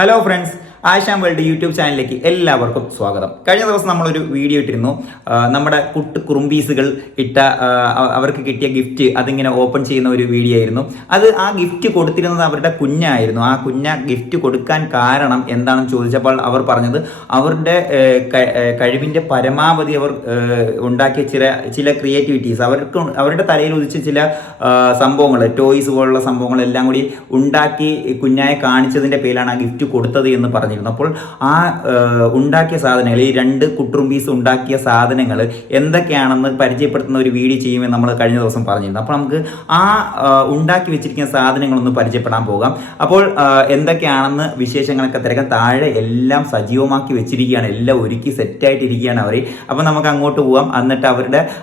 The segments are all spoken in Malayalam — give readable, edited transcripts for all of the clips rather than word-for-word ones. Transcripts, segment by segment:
ഹലോ ഫ്രണ്ട്സ്, ആശാം വേൾഡ് യൂട്യൂബ് ചാനലിലേക്ക് എല്ലാവർക്കും സ്വാഗതം. കഴിഞ്ഞ ദിവസം നമ്മളൊരു വീഡിയോ ഇട്ടിരുന്നു. നമ്മുടെ കുറുമ്പീസുകൾ ഇട്ട അവർക്ക് കിട്ടിയ ഗിഫ്റ്റ് അതിങ്ങനെ ഓപ്പൺ ചെയ്യുന്ന ഒരു വീഡിയോ ആയിരുന്നു. ആ ഗിഫ്റ്റ് കൊടുത്തിരുന്നത് അവരുടെ കുഞ്ഞായിരുന്നു. ആ ഗിഫ്റ്റ് കൊടുക്കാൻ കാരണം എന്താണെന്ന് ചോദിച്ചപ്പോൾ അവർ പറഞ്ഞത് അവരുടെ കഴിവിൻ്റെ പരമാവധി അവർ ഉണ്ടാക്കിയ ചില ക്രിയേറ്റിവിറ്റീസ് അവരുടെ തലയിൽ ഉദിച്ച ചില സംഭവങ്ങൾ, ടോയ്സ് പോലുള്ള സംഭവങ്ങളെല്ലാം കൂടി ഉണ്ടാക്കി കുഞ്ഞായെ കാണിച്ചതിൻ്റെ പേരിലാണ് ആ ഗിഫ്റ്റ് കൊടുത്തത് എന്ന് പറഞ്ഞിരുന്നു. അപ്പോൾ ആ ഉണ്ടാക്കിയ സാധനങ്ങൾ, ഈ 2 കുട്ടുറുമ്പീസ് ഉണ്ടാക്കിയ സാധനങ്ങൾ എന്തൊക്കെയാണെന്ന് പരിചയപ്പെടുത്തുന്ന ഒരു വീഡിയോ ചെയ്യുമെന്ന് നമ്മൾ കഴിഞ്ഞ ദിവസം പറഞ്ഞിരുന്നു. അപ്പോൾ നമുക്ക് ആ ഉണ്ടാക്കി വെച്ചിരിക്കുന്ന സാധനങ്ങളൊന്ന് പരിചയപ്പെടാൻ പോകാം. അപ്പോൾ എന്തൊക്കെയാണെന്ന് വിശേഷങ്ങളൊക്കെ തിരക്കാൻ താഴെ എല്ലാം സജീവമാക്കി വെച്ചിരിക്കുകയാണ്, എല്ലാം ഒരുക്കി സെറ്റായിട്ടിരിക്കുകയാണ് അവർ. അപ്പോൾ നമുക്ക് അങ്ങോട്ട് പോകാം. എന്നിട്ട്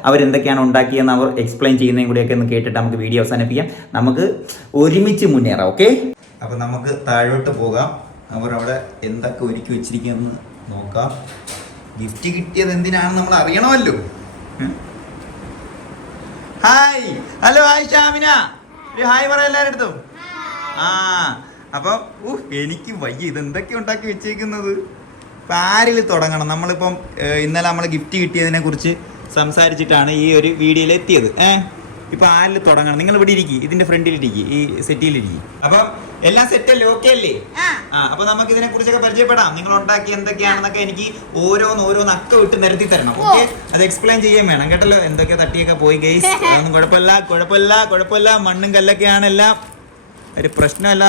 അവരെന്തൊക്കെയാണ് ഉണ്ടാക്കിയെന്ന് അവർ എക്സ്പ്ലെയിൻ ചെയ്യുന്നതും കൂടിയൊക്കെ ഒന്ന് കേട്ടിട്ട് നമുക്ക് വീഡിയോ അവസാനിപ്പിക്കാം. നമുക്ക് ഒരുമിച്ച് മുന്നേറാം. ഓക്കെ, അപ്പോൾ നമുക്ക് താഴോട്ട് പോകാം. അവർ അവിടെ എന്തൊക്കെ ഒരുക്കി വെച്ചിരിക്കുമെന്ന് നോക്കാം. ഗിഫ്റ്റ് കിട്ടിയത് എന്തിനാണെന്ന് നമ്മൾ അറിയണമല്ലോ. ഹായ്, ഹലോ, ഹായ് ഷാമിന, ഒരു ഹായ് പറ എല്ലാവരുടെ അടുത്തും. അപ്പം എനിക്ക് വയ്യ, ഇതെന്തൊക്കെ ഉണ്ടാക്കി വെച്ചേക്കുന്നത്. ഇപ്പം ആരിൽ തുടങ്ങണം? നമ്മളിപ്പം ഇന്നലെ നമ്മൾ ഗിഫ്റ്റ് കിട്ടിയതിനെ കുറിച്ച് സംസാരിച്ചിട്ടാണ് ഈ ഒരു വീഡിയോയിൽ എത്തിയത്. ഇപ്പം ആരിൽ തുടങ്ങണം? നിങ്ങൾ ഇവിടെ ഇരിക്കും, ഇതിന്റെ ഫ്രണ്ടിലിരിക്കും, ഈ സെറ്റിലിരിക്കും. അപ്പം എല്ലാം സെറ്റല്ലേ? ഓക്കെ അല്ലേ? അപ്പൊ നമുക്ക് ഇതിനെ കുറിച്ചൊക്കെ പരിചയപ്പെടാം. നിങ്ങൾ ഉണ്ടാക്കി എന്തൊക്കെയാണെന്നൊക്കെ എനിക്ക് ഓരോന്ന് അക്ക വിട്ട് നിരത്തി തരണം. ഓക്കെ, അത് എക്സ്പ്ലെയിൻ ചെയ്യാൻ വേണം കേട്ടല്ലോ. എന്തൊക്കെ തട്ടിയൊക്കെ പോയി ഗെയ്സ്, അതൊന്നും കുഴപ്പമില്ല. മണ്ണും കല്ലൊക്കെയാണ്, എല്ലാം ഒരു പ്രശ്നമല്ല.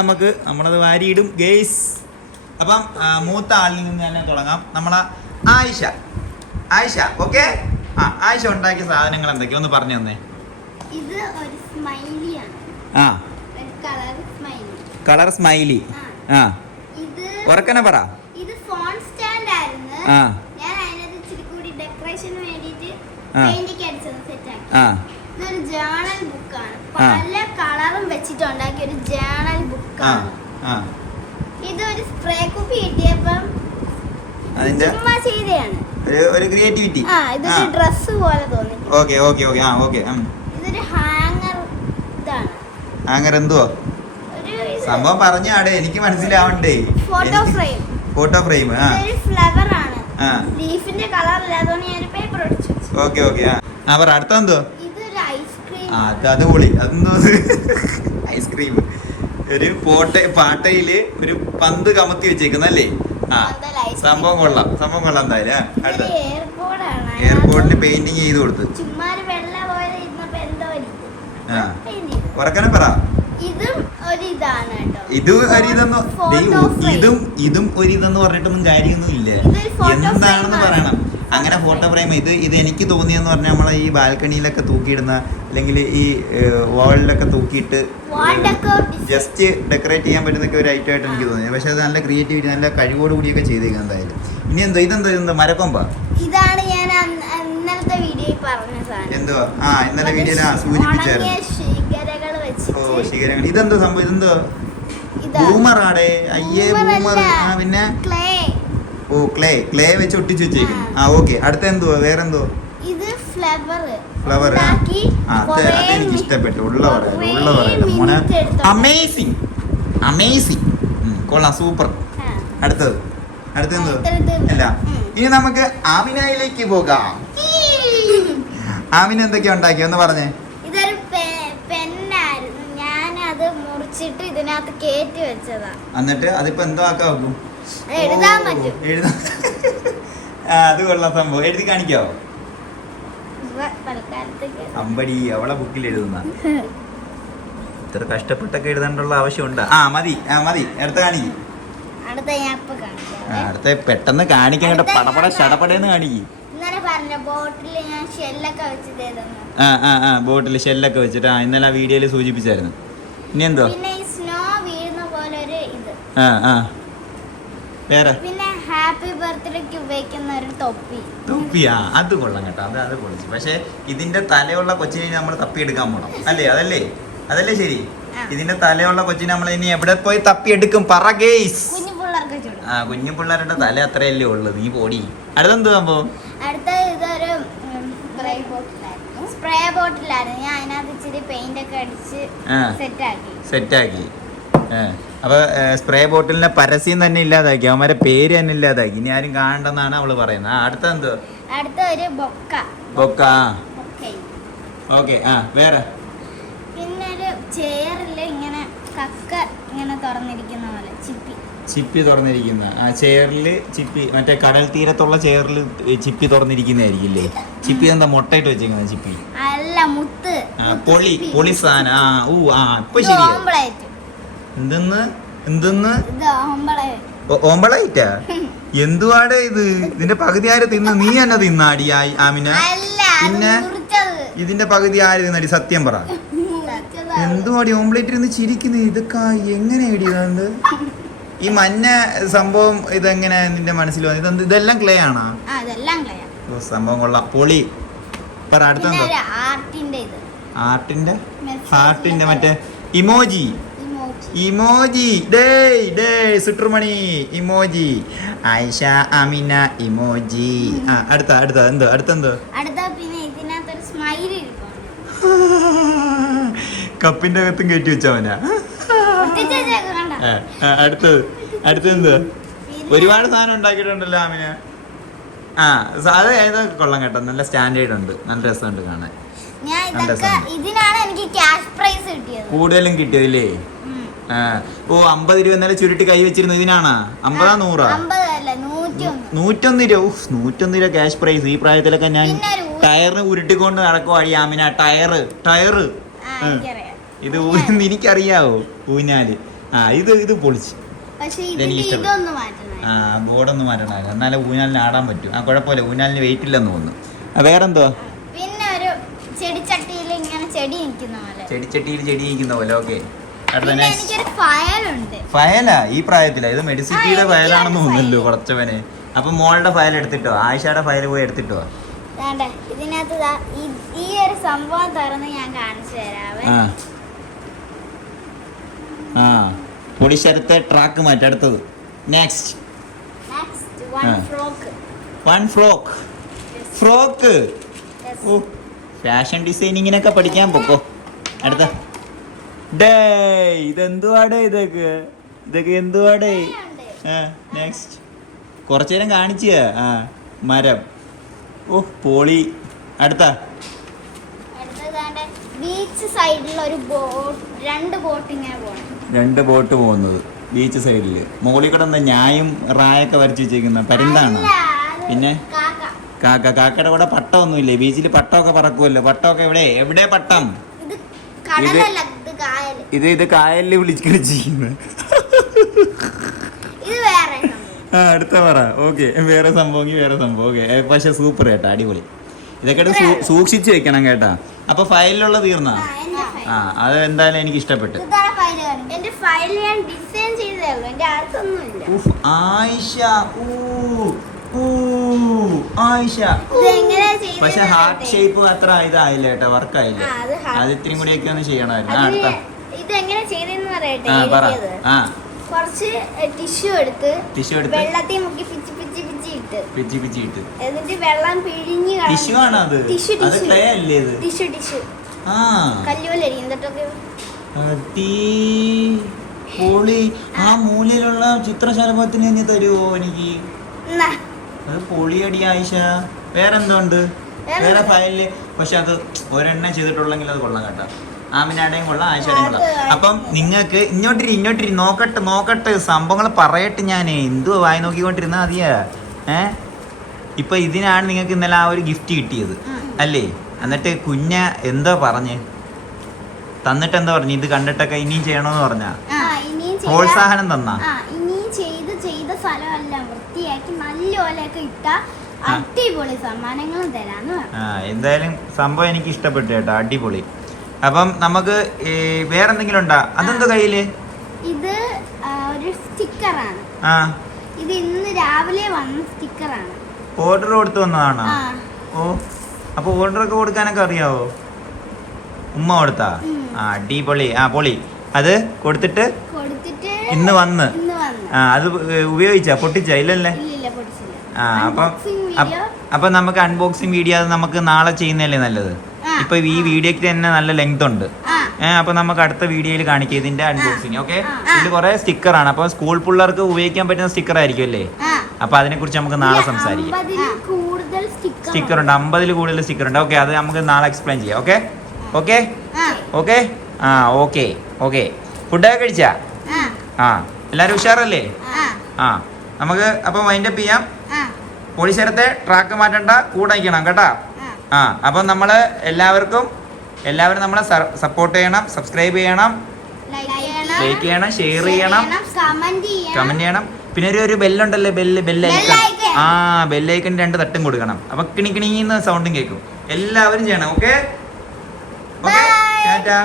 നമ്മളത് വാരിയിടും ഗെയ്സ്. അപ്പം മൂത്ത ആളിൽ നിന്ന് തന്നെ തുടങ്ങാം. നമ്മളെ ആയിഷ. ഓക്കെ, ആയിഷ ഉണ്ടാക്കിയ സാധനങ്ങൾ എന്തൊക്കെയാ ഒന്ന് പറഞ്ഞു തന്നെ. ഇത് ഒരു സ്മൈലിയാണ്. Colour smiley. ഇത് ഉറക്കനെ പറ. ഇത് ഫോൺ സ്റ്റാൻഡ് ആയിരുന്നു. ഞാൻ അതിനകത്ത് ഇച്ചിരി കൂടി ഡെക്കറേഷന് വേണ്ടിയിട്ട് പെയിന്റ് ഒക്കെ അടിച്ചത് സെറ്റ് ആക്കി. ഇതൊരു ജേണൽ ബുക്കാണ്. പല കളറും വെച്ചിട്ട് ഉണ്ടാക്കിയ ഒരു ജേണൽ ബുക്കാണ്. ഇതൊരു സ്പ്രേ കുപ്പി കിട്ടിയപ്പം ചുമ്മാ ചെയ്തതാണ്, ഒരു ക്രിയേറ്റിവിറ്റി. ഇതൊരു ഡ്രസ് പോലെ തോന്നി. ഇതൊരു ഹാങ്ങർ. ഇതാണ് ഹാങ്ങർ. എന്തുവാ സംഭവം പറഞ്ഞാടെ, എനിക്ക് മനസ്സിലാവണ്ടേ. Photo frame. ഫ്ലവർ ആണ്, ലീഫിന്റെ കളർ ഇല്ലാത്തതുകൊണ്ട് ഞാൻ ഒരു പേപ്പർ ഒട്ടിച്ചു. ഓക്കെ. പറ, അടുത്തെന്തോ? ഇതൊരു ഐസ്ക്രീം. അത് പൊളി. അതെന്തോ ഐസ്ക്രീം. ഒരു പാട്ടയില് ഒരു പന്ത് കമത്തി വെച്ചേക്കുന്നല്ലേ? സംഭവം കൊള്ളാം എന്തായാലും. അടുത്ത എയർപോർട്ടിന് പെയിന്റിങ് ചെയ്ത് കൊടുത്ത്. ഉറക്കനെ പറ. ഇതും ഒരിതെന്ന് പറഞ്ഞിട്ടൊന്നും കാര്യമൊന്നും ഇല്ല. എന്താണെന്ന് പറയണം. അങ്ങനെ ഫോട്ടോ ഫ്രെയിം. ഇത് എനിക്ക് തോന്നിയെന്ന് പറഞ്ഞാൽ നമ്മളെ ഈ ബാൽക്കണിയിലൊക്കെ തൂക്കിയിടുന്ന, അല്ലെങ്കിൽ ഈ വാളിലൊക്കെ തൂക്കിയിട്ട് ജസ്റ്റ് ഡെക്കറേറ്റ് ചെയ്യാൻ പറ്റുന്നൊക്കെ ഒരു ഐറ്റം ആയിട്ട് എനിക്ക് തോന്നി. പക്ഷെ അത് നല്ല ക്രിയേറ്റിവിറ്റി, നല്ല കഴിവോട് കൂടിയൊക്കെ ചെയ്തേക്കാം എന്തായാലും. ഇനി ഇതെന്താ മരക്കൊമ്പാ? ഇതാണ് ഞാൻ ഇന്നലത്തെ വീഡിയോയിൽ പറഞ്ഞ സാധനം. എന്തുവാ? ഇന്നലെ വീഡിയോയിൽ സൂചിപ്പിച്ചായിരുന്നു. ശിഖരങ്ങൾ. ഇതെന്തോ സംഭവം? ഇതെന്തോ ബൂമറാടെ? അയ്യേ, ബൂമർ. പിന്നെ ക്ലേ വെച്ച് ഒട്ടിച്ച് വെച്ചേക്കുന്നു. ഓക്കെ. അടുത്ത എന്തുവാ? വേറെന്തോ? ഇത് ഫ്ലവർ. അതെനിക്ക് ഇഷ്ടപ്പെട്ടു. ഉള്ള മോനെ, അമേസിങ്. കൊള്ളാം, സൂപ്പർ. അടുത്തെന്തോ? അല്ല, ഇനി നമുക്ക് ആമിനയിലേക്ക് പോകാം. ആമിന എന്തൊക്കെയാ ഉണ്ടാക്കി ഒന്ന് പറഞ്ഞേ. ഇതൊരു പെന്നായിരുന്നു, ഞാൻ അത് മുറിച്ചിട്ട് ഇതിനകത്ത് കേറ്റി വെച്ചതാ. എന്നിട്ട് അതിപ്പോ എന്തോ ആക്കാൻ വെക്കും? എഴുതാൻ പറ്റും. അത് കൊള്ളാം സംഭവം. എഴുതി കാണിക്കാവോ? അമ്പടി, അവളെ ബുക്കിൽ എഴുതുന്ന. ഇത്ര കഷ്ടപ്പെട്ടൊക്കെ എഴുതാനുള്ള ആവശ്യമുണ്ട്? മതി. അടുത്ത കാണിക്കും. അടുത്ത പെട്ടെന്ന് കാണിക്കാൻ കേട്ടോ. പടപട ഷടപടേന്ന് കാണിക്കും. ബോട്ടിൽ ഷെല്ലൊക്കെ വെച്ചിട്ട് ഇന്നലെ ആ വീഡിയോയിൽ സൂചിപ്പിച്ചായിരുന്നു. ഇനി എന്തോ? വേറെ ഹാപ്പി ബർത്ത്ഡേക്ക് ഉപയോഗിക്കുന്ന ഒരു തൊപ്പിയാ. അത് കൊള്ളാം കേട്ടോ. അത് പൊളിച്ചു. പക്ഷെ ഇതിന്റെ തലയുള്ള കൊച്ചിനെ നമ്മൾ തപ്പിയെടുക്കാൻ പോണം അല്ലേ? അതല്ലേ ശരി? ഇതിന്റെ തലയുള്ള കൊച്ചിനെ നമ്മൾ ഇനി എവിടെ പോയി തപ്പിയെടുക്കും? പറ ഗേയ്സ്. കുഞ്ഞു പിള്ളേരുടെ തല അത്രയല്ലേ ഉള്ളത്. നീ പോടി. അടുത്തെന്ത് സംഭവം? ഇതൊരു സ്പ്രേ ബോട്ടിലായിരുന്നു. ഞാൻ അതിനകത്ത് ഇച്ചിരി പെയിന്റ് ഒക്കെ അടിച്ച് സെറ്റാക്കി. അപ്പൊ സ്പ്രേ ബോട്ടിലിന്റെ പരസ്യം തന്നെ ഇല്ലാതാക്കി, അവന്മാരെ പേര് തന്നെ ഇല്ലാതാക്കി, ഇനി ആരും കാണണ്ടെന്നാണ് അവള് പറയുന്നത്. അടുത്ത എന്തോ? അടുത്ത ഒരു ബൊക്ക. ബൊക്ക. ഓക്കെ. വേറെ പിന്നെ ഒരു ചെയറില് ഇങ്ങനെ കക്ക ഇങ്ങനെ തുറന്നിരിക്കുന്ന പോലെ ചിപ്പി തുറന്നിരിക്കുന്ന ആ ചെയറില് ചിപ്പി, മറ്റേ കടൽ തീരത്തുള്ള ചെയറിൽ ചിപ്പി തുറന്നിരിക്കുന്നതായിരിക്കില്ലേ? ചിപ്പി എന്താ മുട്ടയിട്ട് വെച്ചിരിക്കുന്ന ചിപ്പി? അല്ല, മുത്ത്. പൊളി സാധനം. ഇപ്പൊ ശരിയാ. എന്തെന്ന് ഓമ്പളായിട്ടാ? എന്തുവാടെ ഇത്? ഇതിന്റെ പകുതി ആര് തിന്ന്? നീ തന്നെ തിന്നാടി ആമിന? പിന്നെ ഇതിന്റെ പകുതി ആര് തിന്നാടി? സത്യം പറ. എന്തുവാടി ഓംപ്ലേറ്റ് ഇരുന്ന് ചിരിക്കുന്നത്? ഇതൊക്കെ എങ്ങനെ ഇടിയത്? ഈ മഞ്ഞ സംഭവം ഇതെങ്ങനെ നിന്റെ മനസ്സിൽ വന്നത്? ഇതെല്ലാം ക്ലേ ആണോ? സംഭവം കൊള്ളാം, പൊളി. പറ അടുത്തെന്തോ? ആർട്ടിന്റെ ഹാർട്ടിന്റെ മറ്റേ ഇമോജി. സുട്രുമണി ഇമോജി. ആയിഷ അമിന ഇമോജി. അടുത്ത എന്തോ? കപ്പിന്റെ അകത്തും കയറ്റി വെച്ചവനാ. അടുത്തത് ഒരുപാട് സാധനം ഉണ്ടാക്കിയിട്ടുണ്ടല്ലോ ആമിന. അത് ഏതൊക്കെ കൊള്ളാം കേട്ടോ, നല്ല സ്റ്റാൻഡേർഡ് ഉണ്ട്, നല്ല രസമുണ്ട് കാണാൻ. കൂടുതലും കിട്ടിയതില്ലേ? 50 രൂപ ഇന്നലെ ചുരുട്ടി കൈ വെച്ചിരുന്നു. ഇതിനാണോ 50 100? 101 രൂപ. 101 രൂപ ക്യാഷ് പ്രൈസ്. ഈ പ്രായത്തിലൊക്കെ ഞാൻ ടയറിന് ഉരുട്ടിക്കൊണ്ട് നടക്കുവാടി ആമിന. ടയറ് ഇത് എനിക്കറിയാവോ ഊഞ്ഞാല്? ഇത് പൊളിച്ച്. ബോർഡൊന്നും മാറ്റണമല്ലോ, എന്നാലേ ഊഞ്ഞാലിന് ആടാൻ പറ്റും. കുഴപ്പമില്ല, ഊഞ്ഞാലിന് വെയിറ്റ് ഇല്ലെന്ന് തോന്നുന്നു. വേറെന്തോ? ചെടിച്ചട്ടിയിൽ ചെടി നിൽക്കുന്ന പോലെ. ഓക്കെ. ഫയലാ? ഈ പ്രായത്തിലാ? ഇത് മെഡിസിറ്റിയുടെ ഫയലാണെന്ന് തോന്നുന്നല്ലോ കുറച്ചവന്. അപ്പൊ മോളുടെ ഫയൽ എടുത്തിട്ടോ? ആയിഷയുടെ ഫയൽ പോയി എടുത്തിട്ടോ? ഇതിനകത്ത് ഈ ഒരു സംഭവം തുറന്ന് ഞാൻ കാണിച്ചു തരാവേ. പൊളിശരത്തെ ട്രാക്ക് മാറ്റി. അടുത്തത് നെക്സ്റ്റ് വൺ ഫ്രോക്ക്. ഫാഷൻ ഡിസൈനിങ്ങിനൊക്കെ പഠിക്കാൻ പോക്കോ. അടുത്ത ഇതെന്തുവാടേ? ഇതൊക്കെ എന്തുവാടേ? നെക്സ്റ്റ് കുറച്ചു നേരം കാണിച്ച മരം. പോളി. അടുത്ത ബീച്ച് സൈഡിൽ ഒരു രണ്ട് ബോട്ട് പോകുന്നത് ബീച്ച് സൈഡില്. മുകളിൽ കൂടെ എന്താ ഞായും റായൊക്കെ വരച്ചു വെച്ചേക്കുന്ന പരുന്താണ്. പിന്നെ കാക്കയുടെ കൂടെ പട്ടമൊന്നുമില്ലേ? ബീച്ചിൽ പട്ടമൊക്കെ പറക്കുമല്ലോ. പട്ടമൊക്കെ എവിടെ പട്ടം? ഇത് കായലിൽ വിളിച്ചിരിക്കുന്നത്. അടുത്ത പറ. ഓക്കെ. വേറെ സംഭവം. ഓക്കെ. പക്ഷെ സൂപ്പർ കേട്ടാ, അടിപൊളി. ഇതൊക്കെ സൂക്ഷിച്ചു വെക്കണം കേട്ടാ. അപ്പൊ ഫയലിലുള്ള തീർന്നാ? അത് എന്തായാലും എനിക്ക് ഇഷ്ടപ്പെട്ടു. ആയിഷ പക്ഷെ ഹാർട്ട് ഷേപ്പ് അത്ര ഇതായില്ല കേട്ടോ, വർക്കായില്ല. അത് ഇത്തിരി കൂടിയൊക്കെ ഒന്ന് ചെയ്യണമായിരുന്നു. അടുത്ത കുറച്ച് ടിഷ്യൂ എടുത്ത് വെള്ളത്തിൽ മുക്കി പിച്ചി ഇട്ട് എന്നിട്ട് വെള്ളം പിഴിഞ്ഞ് ടിഷ്യൂ ആണോ അത്? ടിഷ്യൂ കല്ലുപോലെയൊക്കെ. ആ മൂലയിലുള്ള ചിത്രശലഭത്തിന് തന്നെ തരുവോ എനിക്ക്? അത് പൊളിയടി ആയിഷ. വേറെന്തോണ്ട്? വേറെ ഫയലില് പക്ഷെ അത് ഒരെണ്ണം ചെയ്തിട്ടുള്ളെങ്കിൽ അത് കൊള്ളാം കേട്ടോ. ആമിനാടേയും കൊള്ളാം, ആയിഷയുടെയും കൊള്ളാം. അപ്പം നിങ്ങൾക്ക് ഇങ്ങോട്ടിരി നോക്കട്ടെ സംഭവങ്ങൾ പറയട്ടെ. ഞാൻ എന്തുവാ വായി നോക്കിക്കൊണ്ടിരുന്നാ മതിയാ? ഇപ്പൊ ഇതിനാണ് നിങ്ങൾക്ക് ഇന്നലെ ആ ഒരു ഗിഫ്റ്റ് കിട്ടിയത് അല്ലേ? എന്നിട്ട് കുഞ്ഞ എന്തോ തന്നിട്ട് എന്താ പറഞ്ഞു? ഇത് കണ്ടിട്ടൊക്കെ ഇനിയും ചെയ്യണമെന്ന് പറഞ്ഞാ പ്രോത്സാഹനം തന്നാ? ചെയ്ത സ്ഥലമെല്ലാം വൃത്തിയാക്കി നല്ലപോലെയൊക്കെ ഇട്ടാ അടിപൊളി സമ്മാനങ്ങളും തരാന്ന്. എന്തായാലും സംഭവം എനിക്ക് ഇഷ്ടപ്പെട്ടു കേട്ടോ, അടിപൊളി. അപ്പം നമുക്ക് വേറെന്തെങ്കിലും ഉണ്ടാ? അതെന്തോ കയ്യില്? ഇത് ഒരു സ്റ്റിക്കറാണ്. ഇത് ഇന്ന് രാവിലെ വന്ന സ്റ്റിക്കറാണ്. ഓർഡർ കൊടുത്തു വന്നതാണോ? അപ്പൊ ഓർഡർ ഒക്കെ കൊടുക്കാനൊക്കെ അറിയാവോ? ഉമ്മ കൊടുത്താ? അടിപൊളി. പൊളി. അത് കൊടുത്തിട്ട് ഇന്ന് വന്ന് അത് ഉപയോഗിച്ചാ? പൊട്ടിച്ചാ? ഇല്ലല്ലേ? അപ്പൊ നമുക്ക് അൺബോക്സിങ് വീഡിയോ അത് നമുക്ക് നാളെ ചെയ്യുന്നതല്ലേ നല്ലത്? ഇപ്പൊ ഈ വീഡിയോക്ക് തന്നെ നല്ല ലെങ്ത് ഉണ്ട്. അപ്പൊ നമുക്ക് അടുത്ത വീഡിയോയിൽ കാണിക്കാം ഇതിന്റെ അൺബോക്സിങ്. ഓക്കെ, ഇതിൽ കുറെ സ്റ്റിക്കറാണ്. അപ്പൊ സ്കൂൾ പിള്ളേർക്ക് ഉപയോഗിക്കാൻ പറ്റുന്ന സ്റ്റിക്കർ ആയിരിക്കും അല്ലേ? അപ്പൊ അതിനെ കുറിച്ച് നമുക്ക് നാളെ സംസാരിക്കാം. സ്റ്റിക്കർ ഉണ്ട്, 50 കൂടുതൽ സ്റ്റിക്കർ ഉണ്ട്. ഓക്കെ, അത് നമുക്ക് നാളെ എക്സ്പ്ലെയിൻ ചെയ്യാം. Okay okay okay okay okay. ഫുഡൊക്കെ കഴിച്ചാ? എല്ലാരും ഉഷാറല്ലേ? നമുക്ക് അപ്പൊ വൈൻഡപ്പ് ചെയ്യാം. പോലീസുകാരത്തെ ട്രാക്ക് മാറ്റണ്ട, കൂടെ നിൽക്കണം കേട്ടാ. അപ്പൊ നമ്മള് എല്ലാവരും നമ്മളെ സപ്പോർട്ട് ചെയ്യണം, സബ്സ്ക്രൈബ് ചെയ്യണം, ലൈക്ക് ചെയ്യണം, ഷെയർ ചെയ്യണം, കമന്റ് ചെയ്യണം. പിന്നെ ഒരു ബെല്ലുണ്ടല്ലേ, ബെല്ലൈക്കൺ. ബെല്ലൈക്കൺ 2 തട്ടും കൊടുക്കണം. അപ്പൊ കിണിന്ന് സൗണ്ടും കേൾക്കും. എല്ലാവരും ചെയ്യണം. ഓക്കെ, ടാറ്റാ.